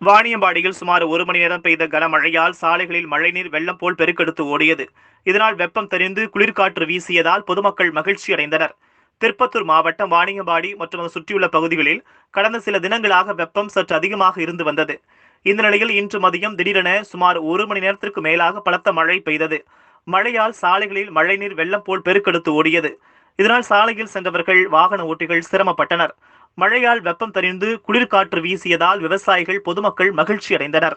வாணியம்பாடியில் சுமார் 1 மணி நேரம் பெய்த கனமழையால் சாலைகளில் மழைநீர் வெள்ளம் போல் பெருக்கெடுத்து ஓடியது. இதனால் வெப்பம் தணிந்து குளிர்காற்று வீசியதால் பொதுமக்கள் மகிழ்ச்சி அடைந்தனர். திருப்பத்தூர் மாவட்டம் வாணியம்பாடி மற்றும் அதை சுற்றியுள்ள பகுதிகளில் கடந்த சில தினங்களாக வெப்பம் சற்று அதிகமாக இருந்து வந்தது. இந்த நிலையில் இன்று மதியம் திடீரென சுமார் 1 மணி நேரத்திற்கு மேலாக பலத்த மழை பெய்தது. மழையால் சாலைகளில் மழைநீர் வெள்ளம் போல் பெருக்கெடுத்து ஓடியது. இதனால் சாலையில் சென்றவர்கள், வாகன ஓட்டிகள் சிரமப்பட்டனர். மழையால் வெப்பம் தணிந்து குளிர்காற்று வீசியதால் விவசாயிகள், பொதுமக்கள் மகிழ்ச்சி அடைந்தனர்.